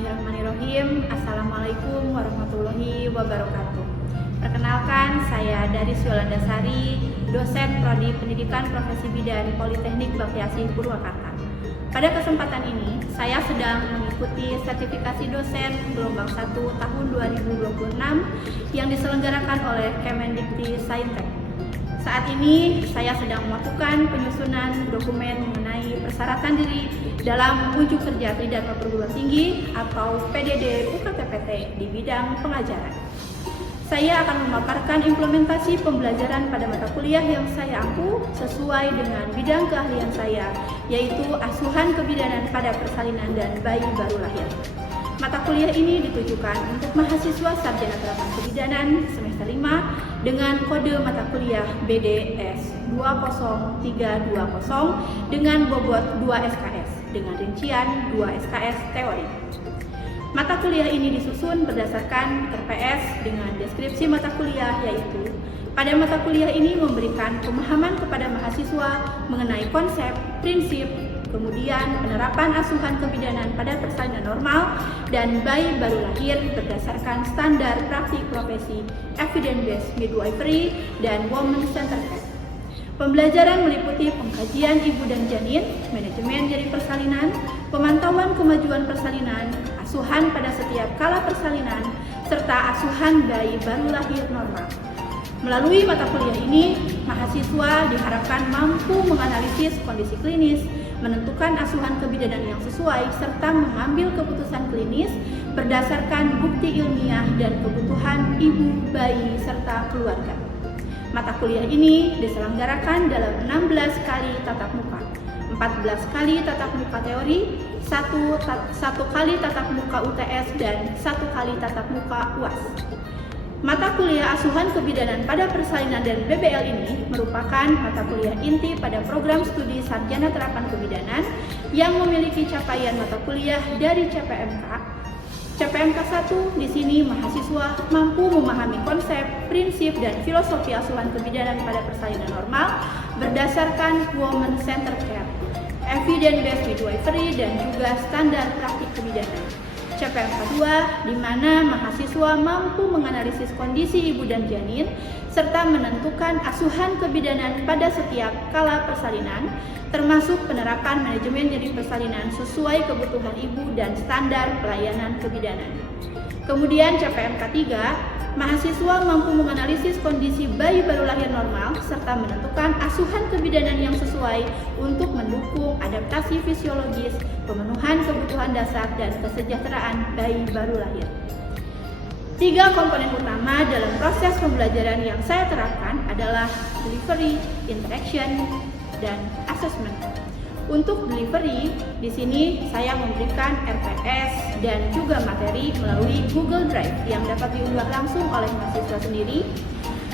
Bismillahirrahmanirrahim. Assalamualaikum warahmatullahi wabarakatuh. Perkenalkan, saya Daris Yolandasari, dosen Prodi Pendidikan Profesi Bidan Politeknik Bakti Purwakarta. Pada kesempatan ini, saya sedang mengikuti sertifikasi dosen gelombang 1 tahun 2026 yang diselenggarakan oleh Kemendikti-Saintek. Saat ini saya sedang melakukan penyusunan dokumen mengenai persyaratan diri dalam unjuk kerja Tridharma Perguruan Tinggi atau PDD UKTPT di bidang pengajaran. Saya akan memaparkan implementasi pembelajaran pada mata kuliah yang saya ampu sesuai dengan bidang keahlian saya, yaitu asuhan kebidanan pada persalinan dan bayi baru lahir. Mata kuliah ini ditujukan untuk mahasiswa sarjana terapan kebidanan semester 5 dengan kode mata kuliah BDS 20320 dengan bobot 2 SKS dengan rincian 2 SKS teori. Mata kuliah ini disusun berdasarkan RPS dengan deskripsi mata kuliah, yaitu pada mata kuliah ini memberikan pemahaman kepada mahasiswa mengenai konsep, prinsip, kemudian penerapan asuhan kebidanan pada persalinan normal dan bayi baru lahir berdasarkan standar praktik profesi evidence-based midwifery dan woman centered care. Pembelajaran meliputi pengkajian ibu dan janin, manajemen nyeri persalinan, pemantauan kemajuan persalinan, asuhan pada setiap kala persalinan, serta asuhan bayi baru lahir normal. Melalui mata kuliah ini, mahasiswa diharapkan mampu menganalisis kondisi klinis, menentukan asuhan kebidanan yang sesuai, serta mengambil keputusan klinis berdasarkan bukti ilmiah dan kebutuhan ibu, bayi, serta keluarga. Mata kuliah ini diselenggarakan dalam 16 kali tatap muka, 14 kali tatap muka teori, 1 kali tatap muka UTS, dan 1 kali tatap muka UAS. Mata kuliah asuhan kebidanan pada persalinan dan BBL ini merupakan mata kuliah inti pada program studi sarjana terapan kebidanan yang memiliki capaian mata kuliah dari CPMK. CPMK 1 di sini mahasiswa mampu memahami konsep, prinsip, dan filosofi asuhan kebidanan pada persalinan normal berdasarkan woman centered care, evidence-based midwifery, dan juga standar praktik kebidanan. CPMK 2 di mana mahasiswa mampu menganalisis kondisi ibu dan janin serta menentukan asuhan kebidanan pada setiap kala persalinan, termasuk penerapan manajemen nyeri persalinan sesuai kebutuhan ibu dan standar pelayanan kebidanan. Kemudian CPMK 3, mahasiswa mampu menganalisis kondisi bayi baru lahir normal serta menentukan asuhan kebidanan yang sesuai untuk mendukung adaptasi fisiologis, pemenuhan kebutuhan dasar, dan kesejahteraan bayi baru lahir. 3 komponen utama dalam proses pembelajaran yang saya terapkan adalah delivery, interaction, dan assessment. Untuk delivery, di sini saya memberikan RPS dan juga materi melalui Google Drive yang dapat diunduh langsung oleh mahasiswa sendiri.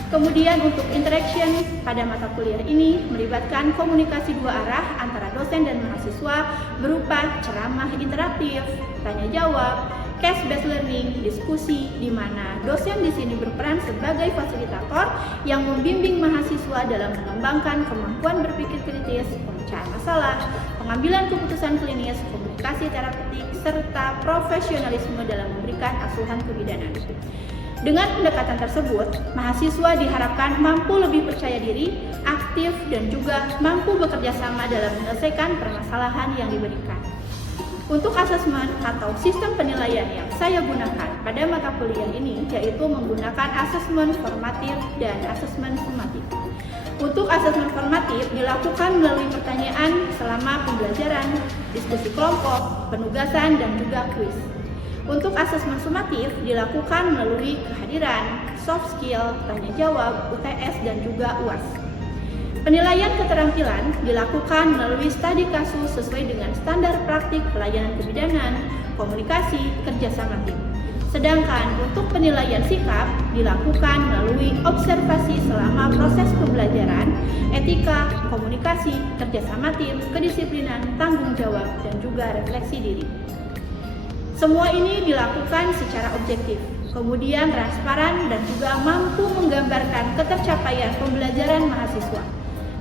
Kemudian untuk interaction pada mata kuliah ini melibatkan komunikasi 2 arah antara dosen dan mahasiswa berupa ceramah interaktif, tanya jawab, case-based learning, diskusi, di mana dosen di sini berperan sebagai fasilitator yang membimbing mahasiswa dalam mengembangkan kemampuan berpikir kritis, pemecahan masalah, pengambilan keputusan klinis, komunikasi terapeutik, serta profesionalisme dalam memberikan asuhan kebidanan. Dengan pendekatan tersebut, mahasiswa diharapkan mampu lebih percaya diri, aktif, dan juga mampu bekerja sama dalam menyelesaikan permasalahan yang diberikan. Untuk asesmen atau sistem penilaian yang saya gunakan pada mata kuliah ini yaitu menggunakan asesmen formatif dan asesmen sumatif. Untuk asesmen formatif dilakukan melalui pertanyaan selama pembelajaran, diskusi kelompok, penugasan, dan juga kuis. Untuk asesmen sumatif dilakukan melalui kehadiran, soft skill, tanya jawab, UTS, dan juga UAS. Penilaian keterampilan dilakukan melalui studi kasus sesuai dengan standar praktik pelayanan kebidanan, komunikasi, kerjasama tim. Sedangkan untuk penilaian sikap dilakukan melalui observasi selama proses pembelajaran, etika, komunikasi, kerjasama tim, kedisiplinan, tanggung jawab, dan juga refleksi diri. Semua ini dilakukan secara objektif, kemudian transparan, dan juga mampu menggambarkan ketercapaian pembelajaran mahasiswa.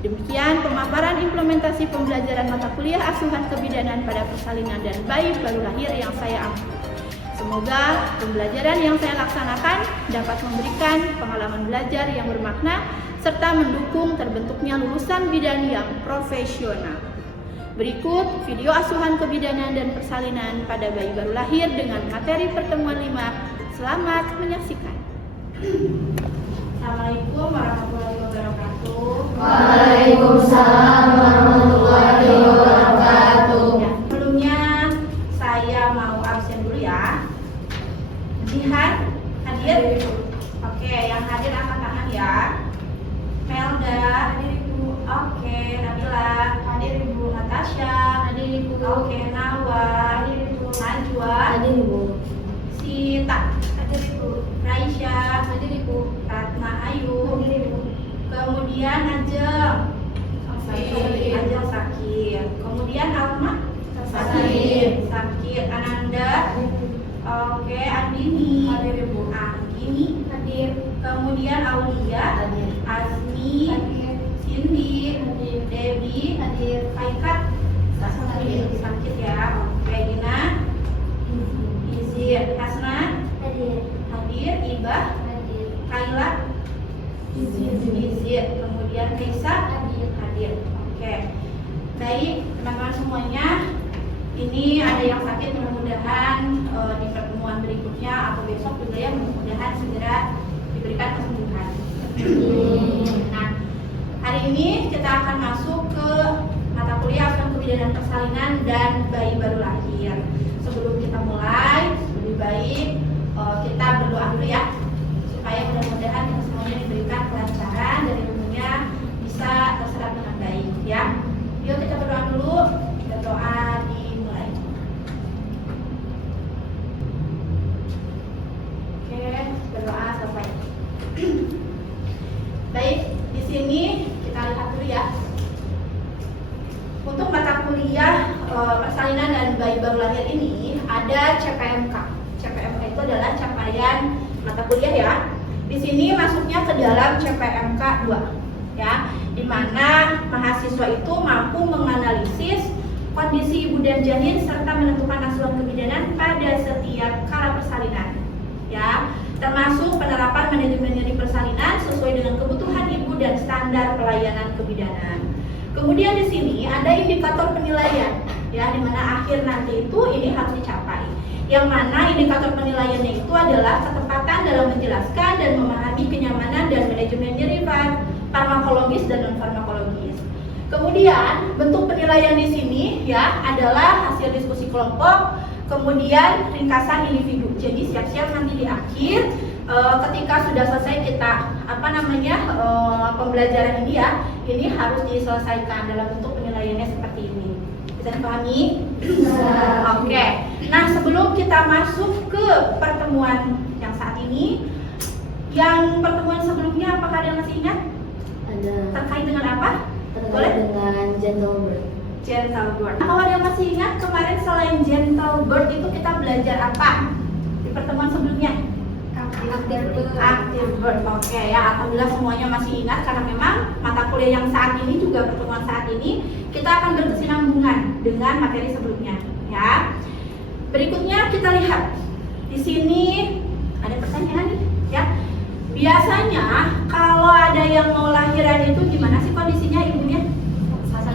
Demikian pemaparan implementasi pembelajaran mata kuliah asuhan kebidanan pada persalinan dan bayi baru lahir yang saya ampu. Semoga pembelajaran yang saya laksanakan dapat memberikan pengalaman belajar yang bermakna serta mendukung terbentuknya lulusan bidan yang profesional. Berikut video asuhan kebidanan dan persalinan pada bayi baru lahir dengan materi pertemuan 5. Selamat menyaksikan. Assalamualaikum warahmatullahi wabarakatuh. Waalaikumsalam warahmatullahi wabarakatuh. Ya, sebelumnya saya mau absen dulu ya. Jihan, hadir? Oke, yang hadir angkat tangan ya. Melda, hadir Ibu. Oke, Nabila, hadir Ibu. Natasha, hadir Ibu. Oke, Nawa, hadir Ibu. Najwa, Hadir Ibu. Sita, hadir Ibu. Raisya, hadir Ibu. Ratna Ayu, hadir Ibu. Kemudian Ajeng, Ajeng sakit. Kemudian Alma, sakit. Ananda, oke. Andini, hadir Ibu. Andini, hadir. Kemudian Aulia, Hadir. Azmi, hadir. Cindy, hadir. Debbie, hadir. Aikat, sakit ya. Oke, Dina, izin. Hasna, hadir. Ibah, Kaila, izin. Kemudian Kaisa, hadir. Oke. Baik, teman-teman semuanya, ini ada yang sakit, mudah-mudahan di pertemuan berikutnya atau besok juga ya, mudah-mudahan segera diberikan kesembuhan. Nah, hari ini kita akan masuk ke mata kuliah asuhan kebidanan persalinan dan bayi baru lahir. Sebelum kita mulai, lebih baik kita berdoa dulu ya, supaya mudah-mudahan kita semuanya diberikan kelancaran dan ilmunya bisa terserap dengan baik ya. Yuk kita berdoa dulu. Kita doa dimulai. Oke, berdoa selesai. Baik, di sini kita lihat dulu ya. Untuk mata kuliah persalinan dan bayi baru lahir ini ada CPMK. CPMK itu adalah capaian mata kuliah ya. Di sini masuknya ke dalam CPMK 2 ya, di mana mahasiswa itu mampu menganalisis kondisi ibu dan janin serta menentukan asuhan kebidanan pada setiap kala persalinan ya, termasuk penerapan manajemen nyeri persalinan sesuai dengan kebutuhan ibu dan standar pelayanan kebidanan. Kemudian di sini ada indikator penilaian ya, di mana akhir nanti itu ini harus dicapai. Yang mana indikator penilaiannya itu adalah ketepatan dalam menjelaskan dan memahami kenyamanan dan manajemen nyeri farmakologis dan non farmakologis. Kemudian bentuk penilaian di sini ya adalah hasil diskusi kelompok, kemudian ringkasan individu. Jadi siap-siap nanti di akhir ketika sudah selesai kita pembelajaran ini ya, ini harus diselesaikan dalam bentuk penilaiannya seperti ini. Bisa dipahami? Oke. Nah, sebelum kita masuk ke pertemuan yang saat ini, yang pertemuan sebelumnya apakah ada yang masih ingat? Ada. Terkait dengan apa? Terkait dengan gentle birth. Gentle birth. Kalau ada yang masih ingat, kemarin selain gentle birth itu kita belajar apa di pertemuan sebelumnya? Active birth. Oke ya, alhamdulillah semuanya masih ingat karena memang mata kuliah yang saat ini juga pertemuan saat ini kita akan berkesinambungan dengan materi sebelumnya ya. Berikutnya kita lihat di sini ada pertanyaan nih ya. Biasanya kalau ada yang mau lahiran itu gimana sih kondisinya ibunya?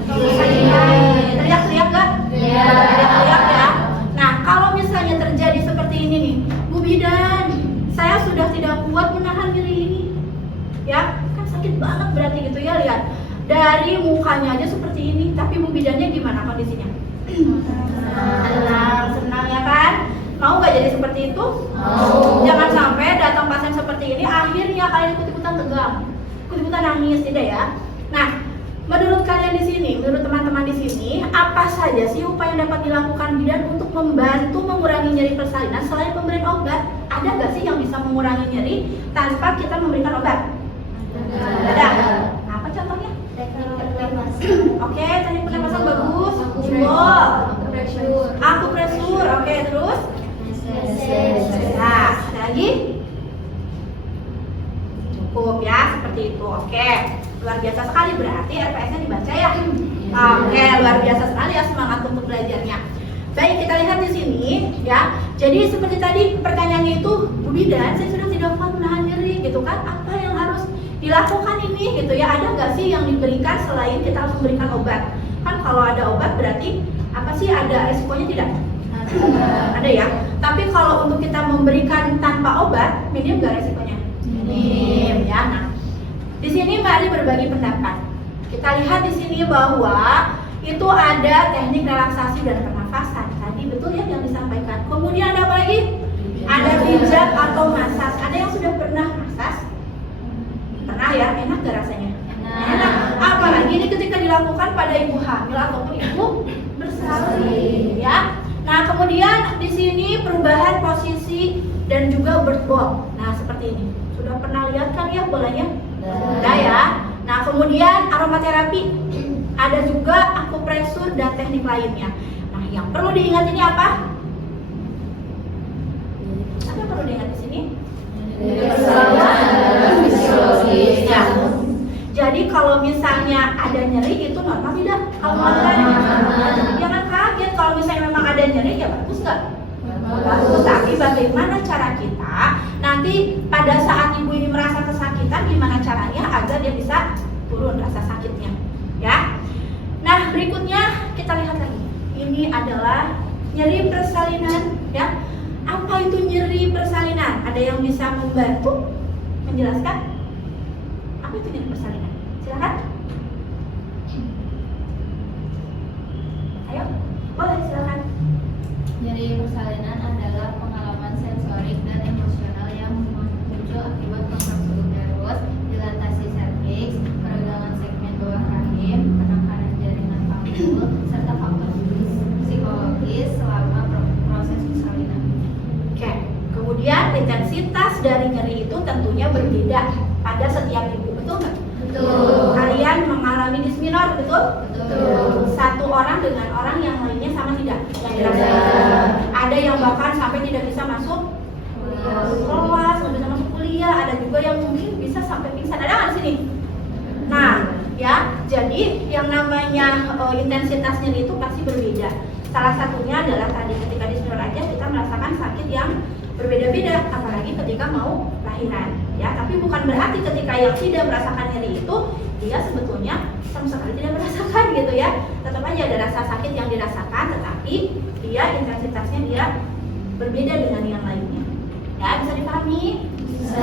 Teriak-teriak gak? Iya. Teriak-teriak ya. Nah, kalau misalnya terjadi seperti ini nih, Bu Bidan, saya sudah tidak kuat menahan nyeri ini. Ya, kan sakit banget berarti gitu ya, lihat. Dari mukanya aja seperti ini, tapi Bu Bidannya gimana kondisinya? Senang ya kan? Mau gak jadi seperti itu? Mau. Jangan sampai datang pasien seperti ini, akhirnya kalian ikut-ikutan tegang, ikut-ikutan nangis, tidak ya? Nah, menurut kalian di sini, menurut teman-teman di sini, apa saja sih upaya yang dapat dilakukan bidan untuk membantu mengurangi nyeri persalinan selain pemberian obat? Ada nggak sih yang bisa mengurangi nyeri tanpa kita memberikan obat? Ada. Nah, apa contohnya? Oke, teknik pernapasan bagus. Jebol. Akupresur. Oke, terus? Nah, ada lagi? Cukup ya, seperti itu. Oke, luar biasa sekali, berarti RPS-nya dibaca ya. Oke, luar biasa sekali ya, semangat untuk belajarnya. Baik, kita lihat di sini ya, Jadi seperti tadi pertanyaannya itu, Bu Bidan, saya sudah tidak kuat menahan nyeri gitu kan, apa yang harus dilakukan ini gitu ya? Ada nggak sih yang diberikan selain kita harus memberikan obat? Kan kalau ada obat berarti apa sih, ada resikonya tidak? Ada ya. Tapi kalau untuk kita memberikan tanpa obat, minim nggak resikonya? Minim ya. Nah, di sini mari berbagi pendapat. Kita lihat di sini bahwa itu ada teknik relaksasi dan pernafasan. Tadi betul ya yang disampaikan. Kemudian ada apa lagi? Ada pijat atau masas. Ada yang sudah pernah masas? Pernah ya? Enak gak rasanya? Enak. Apalagi ini ketika dilakukan pada ibu hamil ataupun ibu bersalin ya. Nah, kemudian di sini perubahan posisi dan juga bird ball. Nah, seperti ini. Sudah pernah lihat kan ya bolanya? Sudah ya. Nah, kemudian aromaterapi. Ada juga akupresur dan teknik lainnya. Nah, yang perlu diingat ini apa? Apa yang perlu diingat di sini? Ya. Jadi kalau misalnya ada nyeri itu normal tidak? Kalau ada, jangan kaget. Kalau misalnya memang ada nyeri ya bagus nggak? Bagus. Tapi bagaimana cara kita nanti pada saat ibu ini merasa kesakitan, gimana caranya agar dia bisa turun rasa sakitnya, ya? Nah, berikutnya kita lihat lagi. Ini adalah nyeri persalinan, ya. Apa itu nyeri persalinan? Ada yang bisa membantu menjelaskan? Apa itu nyeri persalinan? Silakan. Ayo, boleh silakan. Nyeri persalinan adalah pengalaman sensorik dan emosional yang muncul akibat kontraksi uterus, dilatasi serviks, peregangan segmen bawah rahim, penekanan jaringan panggul, serta faktor psikologis selama proses persalinan. Oke, kemudian intensitas dari nyeri itu tentunya berbeda pada setiap ibu, betul nggak? Betul. Kalian mengalami disminor, betul? Betul. Satu orang dengan orang yang lainnya sama tidak? Tidak. Ada yang bahkan sampai tidak bisa masuk kelas, nggak bisa masuk kuliah. Ada juga yang mungkin bisa sampai pingsan. Ada nggak di sini? Nah, ya, jadi yang namanya intensitasnya itu pasti berbeda. Salah satunya adalah tadi ketika disminor aja kita merasakan sakit yang berbeda-beda, apalagi ketika mau lahiran, ya. Tapi bukan berarti ketika yang tidak merasakan nyeri itu dia sebetulnya sama sekali tidak merasakan gitu ya. Tetap aja ada rasa sakit yang dirasakan, tetapi dia intensitasnya dia berbeda dengan yang lainnya. Ya, bisa dipahami? Bisa.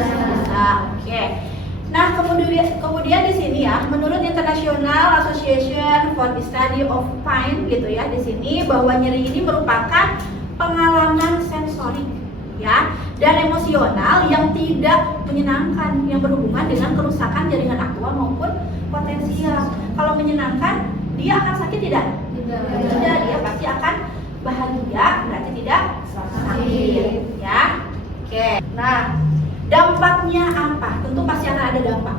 Oke. Nah, kemudian di sini ya, menurut International Association for the Study of Pain gitu ya, di sini bahwa nyeri ini merupakan pengalaman sensorik ya dan emosional yang tidak menyenangkan yang berhubungan dengan kerusakan jaringan aktual maupun potensial. Kalau menyenangkan, dia akan sakit tidak? Tidak, dia pasti akan bahagia, berarti tidak sakit ya. Oke. Nah, dampaknya apa? Tentu pasti akan ada dampak.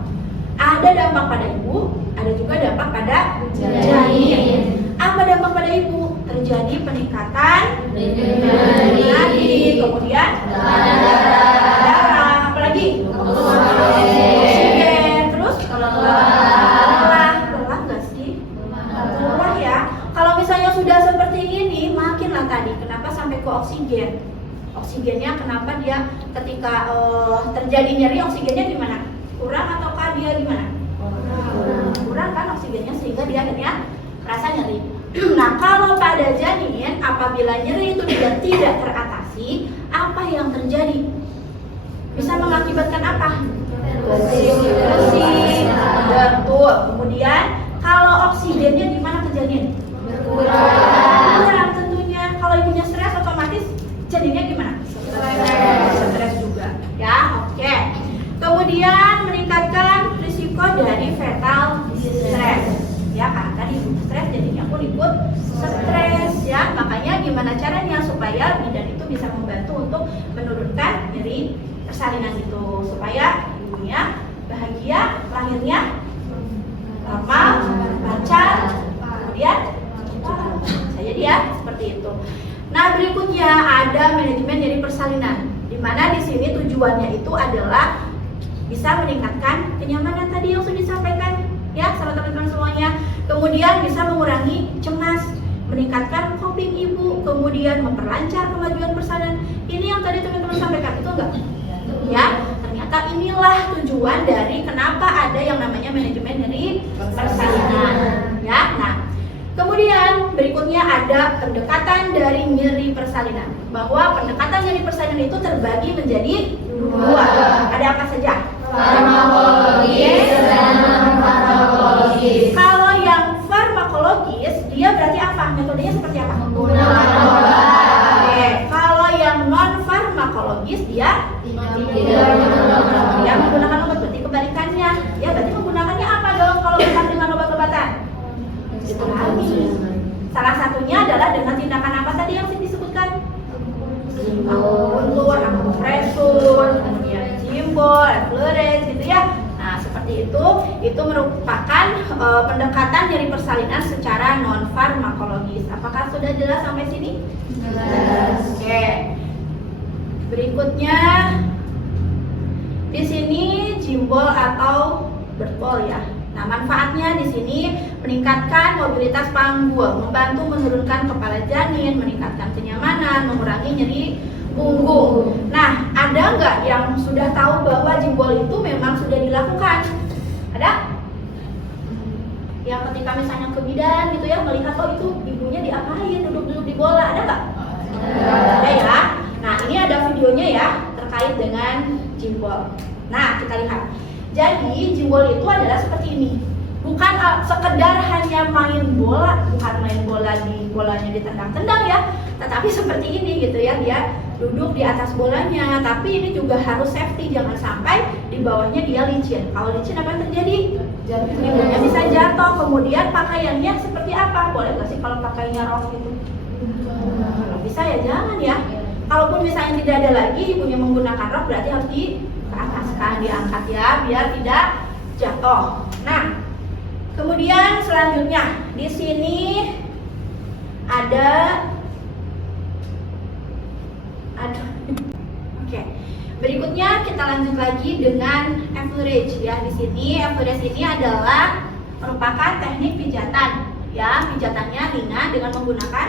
Ada dampak pada ibu, ada juga dampak pada janin. Apa dampak pada ibu? Terjadi peningkatan nadi, kemudian darah, apalagi oksigen, terus lelah nggak sih? Lelah ya. Kalau misalnya sudah seperti ini, makinlah tadi. Kenapa sampai ke oksigen? Oksigennya kenapa dia ketika terjadi nyeri oksigennya gimana? Kurang ataukah dia gimana? Kurang kan oksigennya sehingga dia akhirnya rasa nyeri. Nah, kalau pada janin apabila nyeri itu tidak teratasi, apa yang terjadi? Bisa mengakibatkan apa? Depresi. Betul. Kemudian kalau oksigennya gimana ke janin? Kurang tentunya. Kalau ibunya stres otomatis janinnya gimana? Stres juga. Ya, oke. Kemudian meningkatkan risiko dari fetal distress. Ya, karena tadi ibu stres jadinya pun ikut stres ya. Makanya gimana caranya supaya bidan itu bisa membantu untuk menurunkan nyeri persalinan itu supaya ibunya bahagia, lahirnya normal, lancar, kemudian bisa jadi ya seperti itu. Nah, berikutnya ada manajemen nyeri persalinan, di mana di sini tujuannya itu adalah bisa meningkatkan kenyamanan tadi yang sudah disampaikan ya sama teman-teman semuanya. Kemudian bisa mengurangi cemas, meningkatkan coping ibu, kemudian memperlancar kemajuan persalinan. sampaikan, betul nggak? Ya, ternyata inilah tujuan dari kenapa ada yang namanya manajemen nyeri persalinan. Ya, nah kemudian berikutnya ada pendekatan dari nyeri persalinan. Bahwa pendekatan nyeri persalinan itu terbagi menjadi dua. Ada apa saja? Farmakologis dan non-farmakologis. Kalau yang farmakologis, dia berarti apa? Metodenya seperti apa? Menggunakan obat. Oke. Kalau yang non farmakologis, dia menggunakan obat. Berarti kebalikannya. Ya, berarti menggunakannya apa dong kalau bukan dengan obat-obatan? Itu lagi. Salah satunya adalah dengan tindakan apa tadi yang disebutkan? Akupuntur, akupresur, kemudian jimbol, efleurance gitu ya. Nah, seperti itu merupakan pendekatan nyeri persalinan secara non farmakologis. Apakah sudah jelas sampai sini? Jelas. Oke. Berikutnya di sini jimbol atau birthball ya. Nah, manfaatnya di sini meningkatkan mobilitas panggul, membantu menurunkan kepala janin, meningkatkan kenyamanan, mengurangi nyeri punggung. Nah, ada nggak yang sudah tahu bahwa jimbol itu memang sudah dilakukan? Ada? Yang ketika misalnya ke bidan gitu ya, melihat itu ibunya diapain, duduk-duduk di bola, ada nggak? Ada ya. Nah, ini ada videonya ya terkait dengan jimbol. Nah, kita lihat. Jadi jimbol itu adalah seperti ini. Bukan sekedar hanya main bola, bukan main bola di bolanya ditendang-tendang ya, tetapi seperti ini gitu ya, dia duduk di atas bolanya, tapi ini juga harus safety, jangan sampai di bawahnya dia licin. Kalau licin apa yang terjadi? Ibunya bisa jatuh. Kemudian pakaiannya seperti apa? Boleh nggak sih kalau pakainya rok gitu? Kalau bisa ya jangan ya. Kalaupun misalnya tidak ada lagi ibunya menggunakan rok, berarti harus diataskan, diangkat ya, biar tidak jatuh. Nah, kemudian selanjutnya di sini ada Oke. Berikutnya kita lanjut lagi dengan efleurance ya. Di sini efleurance ini adalah merupakan teknik pijatan ya. Pijatannya ringan dengan menggunakan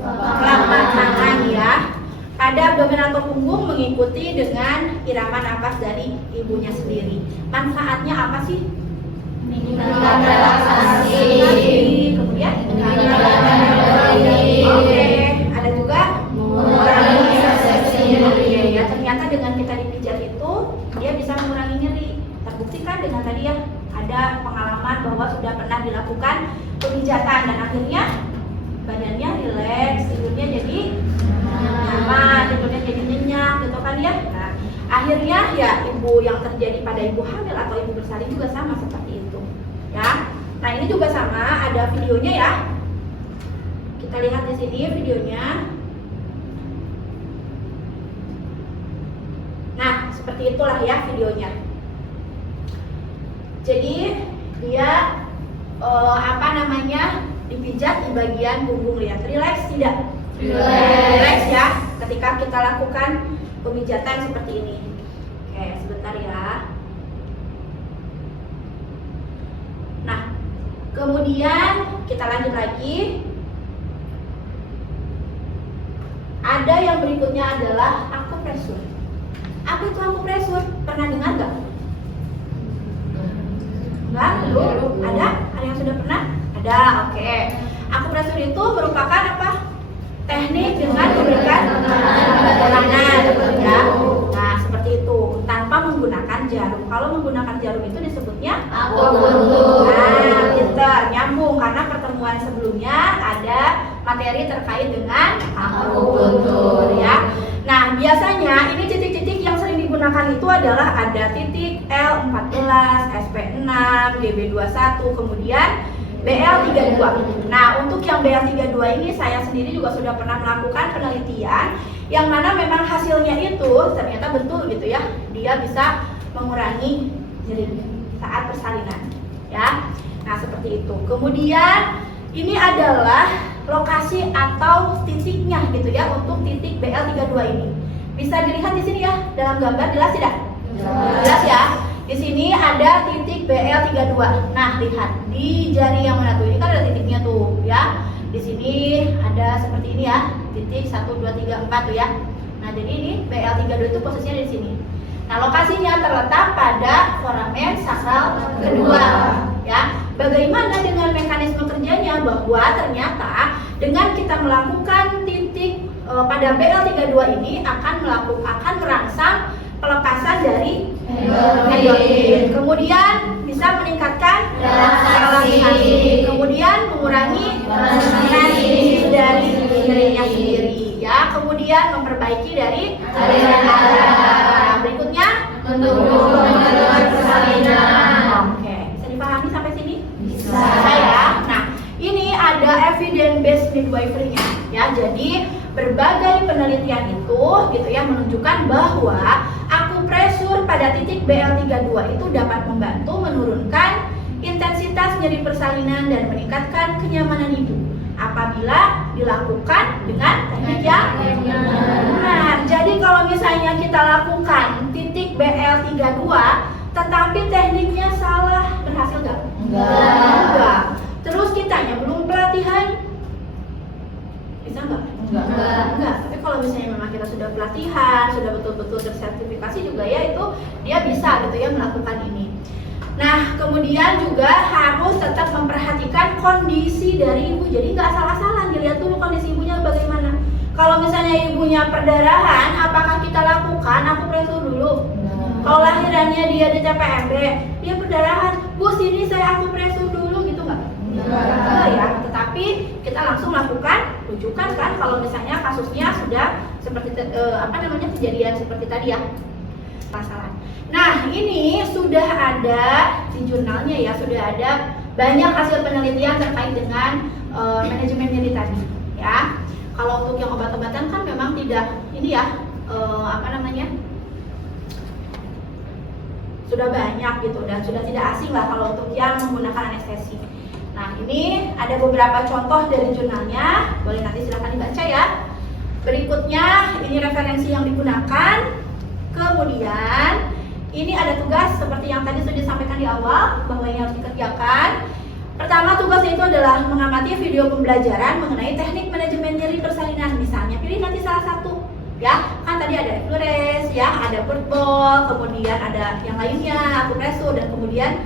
telapak tangan ya. Pada abdomen atau punggung mengikuti dengan irama napas dari ibunya sendiri. Manfaatnya apa sih? Meningkatkan relaksasi. Kemudian meningkatkan oke, ada juga mengurangi persepsi nyeri. ya. Ternyata dengan kita dipijat itu dia bisa mengurangi nyeri. Terbuktikan dengan tadi ya, ada pengalaman bahwa sudah pernah dilakukan pemijatan dan akhirnya badannya rileks, tidurnya jadi nyaman, tidurnya jadi nyenyak gitu kan ya. Nah, akhirnya ya ibu yang terjadi pada ibu hamil atau ibu bersalin juga sama seperti itu ya. Nah, ini juga sama, ada videonya ya. Kita lihat di sini videonya. Nah, seperti itulah ya videonya. Jadi dia dipijat di bagian punggung, lihat rileks tidak? Rileks ya ketika kita lakukan pemijatan seperti ini. Oke, sebentar ya. Nah, kemudian kita lanjut lagi. Ada yang berikutnya adalah akupresur. Apa itu akupresur? Pernah dengar nggak? Enggak? Belum? Ada? Ada yang sudah pernah? Ada, oke. Akupresur itu merupakan apa? Teknik dengan memberikan tekanan ya. Nah, seperti itu, tanpa menggunakan jarum. Kalau menggunakan jarum itu disebutnya Akupuntur. Nah, pinter, nyambung karena pertemuan sebelumnya ada materi terkait dengan akupuntur ya. Nah, biasanya ini titik-titik yang sering digunakan itu adalah ada titik L14, SP6, GB21, kemudian BL32. Nah, untuk yang BL32 ini saya sendiri juga sudah pernah melakukan penelitian yang mana memang hasilnya itu ternyata betul gitu ya. Dia bisa mengurangi nyeri saat persalinan ya. Nah, seperti itu. Kemudian ini adalah lokasi atau titiknya gitu ya untuk titik BL32 ini. Bisa dilihat di sini ya dalam gambar, jelas tidak? Jelas ya. Di sini ada titik BL32. Nah, lihat di jari yang mana tuh? Ini kan ada titiknya tuh ya. Di sini ada seperti ini ya. Titik 1 2 3 4 tuh ya. Nah, jadi ini BL32 itu posisinya di sini. Nah, lokasinya terletak pada foramen sakral kedua. Ya, bagaimana dengan mekanisme kerjanya? Bahwa ternyata dengan kita melakukan titik pada BL32 ini akan merangsang pelepasan dari endorfin. Kemudian bisa meningkatkan relaksasi. Kemudian mengurangi transmisi dari dirinya sendiri. Ya, kemudian memperbaiki dari aliran darah. Berikutnya mendukung persalinan. Oke, bisa dipahami sampai sini? Bisa ya. Nah, ini ada evidence based midwifery-nya ya. Jadi berbagai penelitian itu gitu ya menunjukkan bahwa akupresur pada titik BL32 itu dapat membantu menurunkan intensitas nyeri persalinan dan meningkatkan kenyamanan ibu apabila dilakukan dengan teknik yang benar. Jadi kalau misalnya kita lakukan titik BL32 tetapi tekniknya salah, berhasil nggak? Enggak. Terus kitanya belum pelatihan, bisa nggak? Enggak. Tapi kalau misalnya memang kita sudah pelatihan, sudah betul-betul tersertifikasi juga ya, itu dia bisa gitu ya melakukan ini. Nah, kemudian juga harus tetap memperhatikan kondisi dari ibu. Jadi nggak salah-salah, dilihat dulu kondisi ibunya bagaimana. Kalau misalnya ibunya perdarahan, apakah kita lakukan akupresur dulu? Kalau lahirannya dia di TPMB, dia perdarahan, Bu sini saya akupresur dulu gitu nggak? Enggak ya. Tetapi kita langsung lakukan rujukan kan kalau misalnya kasusnya sudah seperti kejadian seperti tadi ya. Masalah. Nah, ini sudah ada di jurnalnya ya, sudah ada banyak hasil penelitian terkait dengan manajemen nyeri tadi ya. Kalau untuk yang obat-obatan kan memang tidak ini ya, sudah banyak gitu dan sudah tidak asing lah kalau untuk yang menggunakan anestesi. Nah, ini ada beberapa contoh dari jurnalnya, boleh nanti silahkan dibaca ya. Berikutnya ini referensi yang digunakan. Kemudian ini ada tugas seperti yang tadi sudah disampaikan di awal bahwa ini harus dikerjakan. Pertama, tugasnya itu adalah mengamati video pembelajaran mengenai teknik manajemen nyeri persalinan. Misalnya pilih nanti salah satu ya, kan tadi ada Flores ya, ada Pertbol, kemudian ada yang lainnya akupresur, dan kemudian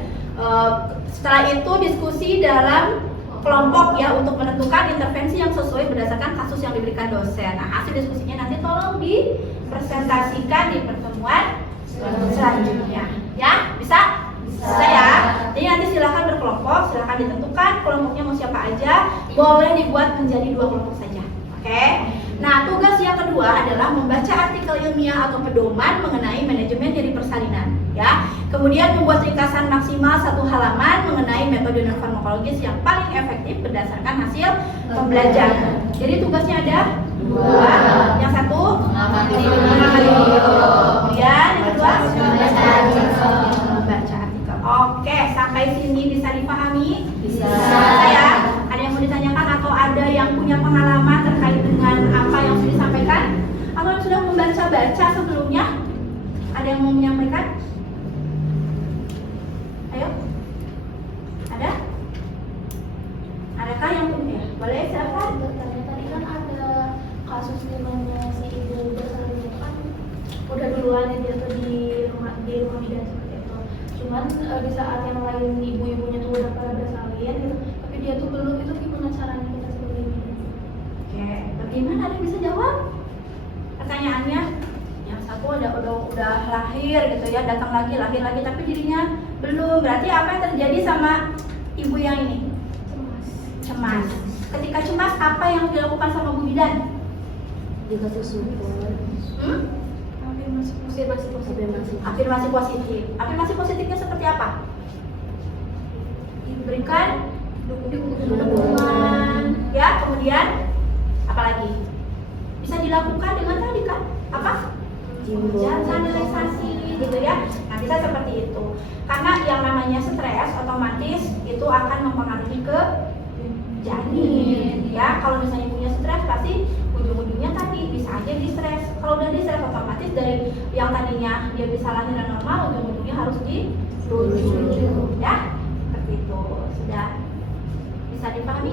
setelah itu diskusi dalam kelompok ya untuk menentukan intervensi yang sesuai berdasarkan kasus yang diberikan dosen. Nah, hasil diskusinya nanti tolong dipresentasikan di pertemuan selanjutnya ya. Bisa ya. Jadi nanti silahkan berkelompok, silahkan ditentukan kelompoknya mau siapa aja, boleh dibuat menjadi 2 kelompok saja. Oke. Nah, tugas yang kedua adalah membaca artikel ilmiah atau pedoman mengenai manajemen nyeri persalinan ya. Kemudian membuat ringkasan maksimal 1 halaman mengenai metode non farmakologis yang paling efektif berdasarkan hasil pembelajaran. Jadi tugasnya ada 2. Yang satu mengamati video. Kemudian yang kedua membaca artikel. Oke, sampai sini bisa dipahami? Bisa ya. Ada yang mau ditanyakan atau ada yang punya pengalaman terkait dengan apa yang sudah disampaikan? Atau yang sudah membaca-baca sebelumnya? Ada yang mau menyampaikan? Ayo. Ada? Adakah yang punya? Boleh silakan. Tadi kan ada kasus di mana si ibu bersalin kan udah duluan dia tuh di rumah bidan seperti itu. Cuman di saat yang lain ibu-ibunya tuh udah pada bersalin gitu, tapi dia tuh belum. Itu gimana caranya kita seperti ini? Oke, bagaimana ada yang bisa jawab? Pertanyaannya, yang satu udah lahir gitu ya, datang lagi lahir lagi tapi dirinya belum. Berarti apa yang terjadi sama ibu yang ini? Cemas. Ketika cemas, apa yang dilakukan sama Bu Bidan? Dikasih support. Afirmasi positif. Afirmasi positifnya seperti apa? Diberikan dukungan. Ya, kemudian apa lagi? Bisa dilakukan dengan tadi kan? Apa? Channelizasi gitu ya. Nah, bisa seperti itu. Karena yang namanya stres otomatis itu akan mempengaruhi ke janin. Ya, kalau misalnya punya stres pasti ujung-ujungnya tadi bisa aja di stres. Kalau udah di stres otomatis dari yang tadinya dia bisa lahiran normal, ujung-ujungnya harus dirujuk. Ya, seperti itu. Sudah bisa dipahami?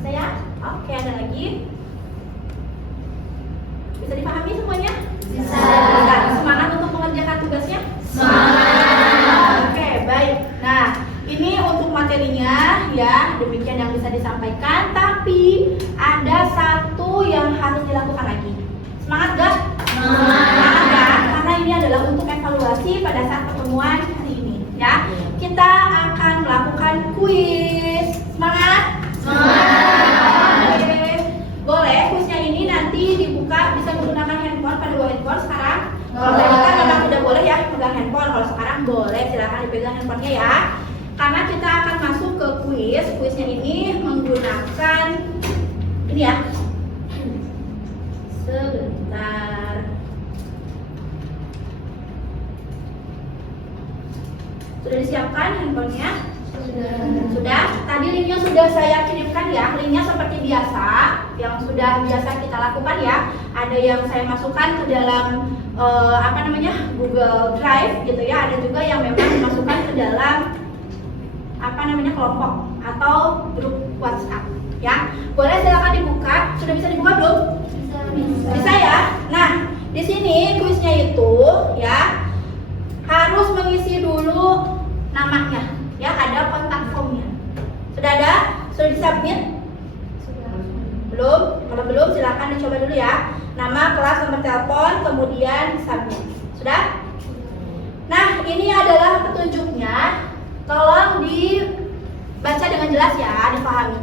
Saya? Oke, ada lagi? Bisa dipahami semuanya? Bisa. Semangat untuk mengerjakan tugasnya? Semangat. Oke, baik. Nah, ini untuk materinya ya, demikian yang bisa disampaikan. Tapi ada satu yang harus dilakukan lagi. Semangat gak? Semangat kan? Karena ini adalah untuk evaluasi pada saat pertemuan hari ini ya. Kita akan melakukan kuis. Semangat? Oke. Boleh kuisnya ini nanti dibuka, bisa menggunakan handphone, pada bawa handphone sekarang. Kalau tadi kan memang tidak boleh ya pegang handphone. Kalau sekarang boleh, silakan dipegang handphonenya ya. Karena kita akan masuk ke kuis. Kuisnya ini menggunakan ini ya. Sebentar. Sudah disiapkan handphonenya? Sudah. Tadi linknya sudah saya kirimkan ya. Linknya seperti biasa, yang sudah biasa kita lakukan ya. Ada yang saya masukkan ke dalam Google Drive gitu ya. Ada juga yang memang dimasukkan ke dalam kelompok atau grup WhatsApp ya. Boleh silakan dibuka. Sudah bisa dibuka belum? Bisa ya. Nah, di sini kuisnya itu ya harus mengisi dulu namanya ya, ada kontak formnya. Sudah ada? Sudah disubmit? Belum? Kalau belum silakan dicoba dulu ya. Nama, kelas, nomor telepon, kemudian submit. Sudah? Nah, ini adalah petunjuknya. Tolong dibaca dengan jelas ya, dipahami.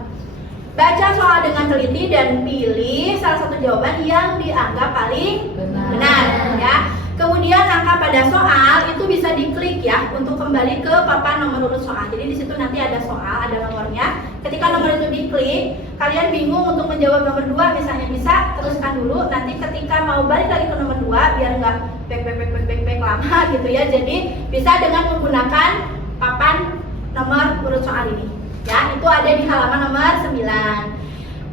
Baca soal dengan teliti dan pilih salah satu jawaban yang dianggap paling benar ya. Kemudian angka pada soal itu bisa diklik ya untuk kembali ke papan nomor urut soal. Jadi di situ nanti ada soal, ada nomornya. Ketika nomor itu diklik, kalian bingung untuk menjawab nomor 2 misalnya, bisa teruskan dulu. Nanti ketika mau balik lagi ke nomor 2 biar nggak back lama gitu ya. Jadi bisa dengan menggunakan papan nomor urut soal ini. Ya, itu ada di halaman nomor 9.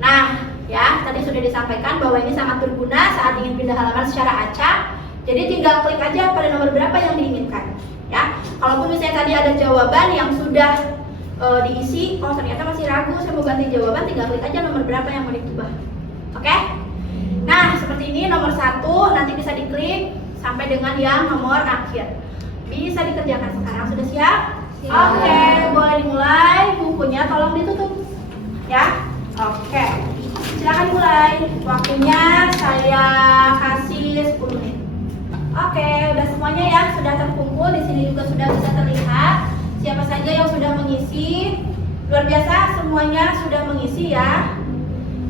Nah, ya, tadi sudah disampaikan bahwa ini sangat berguna saat ingin pindah halaman secara acak. Jadi tinggal klik aja pada nomor berapa yang diinginkan. Ya, kalaupun misalnya tadi ada jawaban yang sudah diisi, oh ternyata masih ragu, saya mau ganti jawaban, tinggal klik aja nomor berapa yang mau diubah. Oke? Nah, seperti ini nomor 1 nanti bisa diklik sampai dengan yang nomor akhir. Bisa dikerjakan sekarang. Sudah siap? Oke, boleh dimulai. Bukunya tolong ditutup. Ya? Oke. Silakan mulai. Waktunya saya kasih 10 menit. Oke, udah semuanya ya, sudah terkumpul. Di sini juga sudah bisa terlihat siapa saja yang sudah mengisi. Luar biasa, semuanya sudah mengisi ya.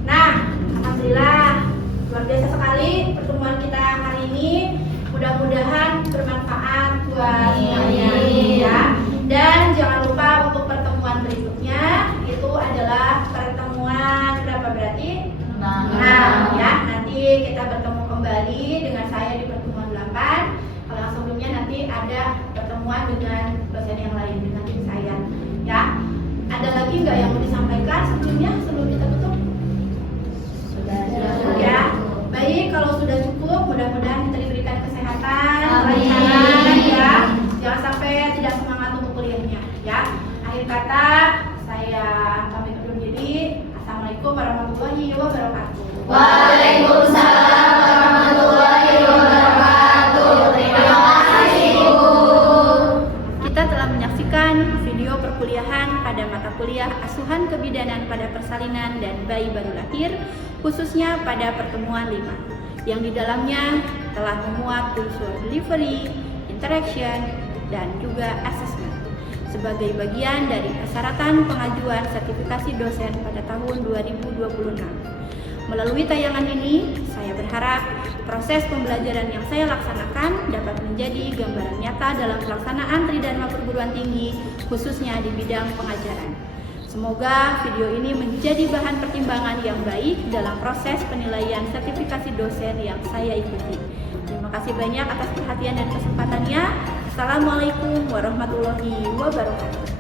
Nah, alhamdulillah, luar biasa sekali pertemuan kita hari ini. Mudah-mudahan bermanfaat buat semuanya ya. Dan jangan lupa untuk pertemuan berikutnya itu adalah pertemuan berapa berarti? 6 ya. Nanti kita bertemu kembali dengan saya di pertemuan 8. Kalau yang sebelumnya nanti ada pertemuan dengan dosen yang lain dengan tim saya ya. Ada lagi nggak yang mau disampaikan sebelumnya sebelum kita tutup? Sudah ya. Baik, kalau sudah cukup, mudah-mudahan kita diberikan kesehatan, kelancaran ya. Jangan sampai tidak semangat untuk kuliahnya ya. Akhir kata saya pamit undur diri. Assalamualaikum warahmatullahi wabarakatuh. Waalaikumsalam warahmatullahi wabarakatuh. Terima kasih, Bu. Kita telah menyaksikan video perkuliahan pada mata kuliah Asuhan Kebidanan pada Persalinan dan Bayi Baru Lahir, khususnya pada pertemuan 5, yang di dalamnya telah memuat unsur delivery, interaction, dan juga assessment sebagai bagian dari persyaratan pengajuan sertifikasi dosen pada tahun 2026. Melalui tayangan ini, saya berharap proses pembelajaran yang saya laksanakan dapat menjadi gambaran nyata dalam pelaksanaan Tridharma Perguruan Tinggi, khususnya di bidang pengajaran. Semoga video ini menjadi bahan pertimbangan yang baik dalam proses penilaian sertifikasi dosen yang saya ikuti. Terima kasih banyak atas perhatian dan kesempatannya. Assalamualaikum warahmatullahi wabarakatuh.